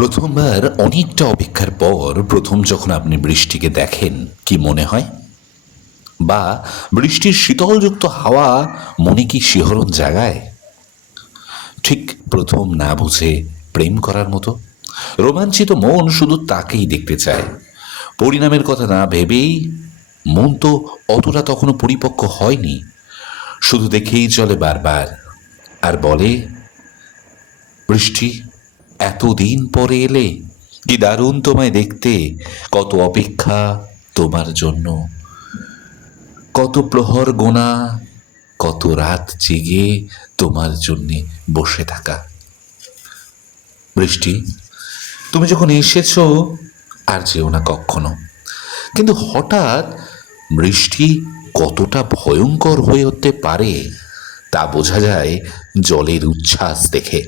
প্রথমবার অনেকটা অপেক্ষার পর প্রথম যখন আপনি বৃষ্টিকে দেখেন কি মনে হয়? বা বৃষ্টির শীতলযুক্ত হাওয়া মনে কি শিহরণ জাগায়? ঠিক প্রথম না বুঝে প্রেম করার মতো রোমাঞ্চিত মন শুধু তাকেই দেখতে চায়। পরিণামের কথা না ভেবেই মন তো অতটা তখনও পরিপক্ক হয়নি, শুধু দেখেই চলে বারবার আর বলে, বৃষ্টি এতদিন পরে এলে, কি দারুণ তোমায় দেখতে, কত অপেক্ষা তোমার জন্য, কত প্রহর গোনা, কত রাত জেগে তোমার জন্যে বসে থাকা। বৃষ্টি, তুমি যখন এসেছো আর যেও না কখনো। কিন্তু হঠাৎ বৃষ্টি কতটা ভয়ঙ্কর হয়ে উঠতে পারে তা বোঝা যায় জলের উচ্ছ্বাস দেখে।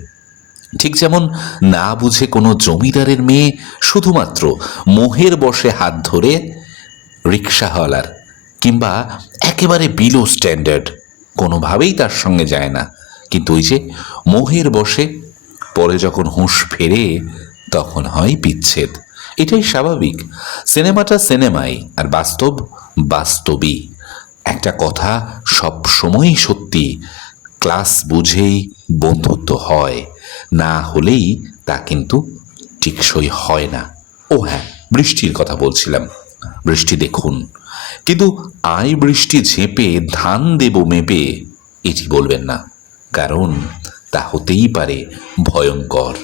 ঠিক যেমন না বুঝে কোনো জমিদারের মেয়ে শুধুমাত্র মোহের বশে হাত ধরে রিক্সাওয়ালার কিংবা একেবারে বিলো স্ট্যান্ডার্ড কোনোভাবেই তার সঙ্গে যায় না, কিন্তু ওই যে মোহের বশে পরে যখন হুঁশ ফেরে তখন হয় বিচ্ছেদ। এটাই স্বাভাবিক। সিনেমাটা সিনেমাই আর বাস্তব বাস্তবই। একটা কথা সব সময়ই সত্যি, ক্লাস বুঝেই বন্ধুত্ব হয়, না হলেই তা কিন্তু টেকসই হয় না। ও হ্যাঁ, বৃষ্টির কথা বলছিলাম। বৃষ্টি দেখুন, কিন্তু আই বৃষ্টি ঝেঁপে ধান দেব মেপে এটি বলবেন না, কারণ তা হতেই পারে ভয়ঙ্কর।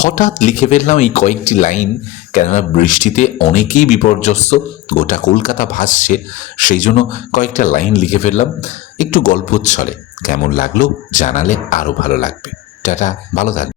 হঠাৎ লিখে ফেললাম এই কয়েকটি লাইন, কেননা বৃষ্টিতে অনেকেই বিপর্যস্ত, গোটা কলকাতা ভাসছে, সেই জন্য কয়েকটা লাইন লিখে ফেললাম একটু গল্পচ্ছলে। কেমন লাগলো জানালে আরও ভালো লাগবে। টাটা, ভালো থাকবে।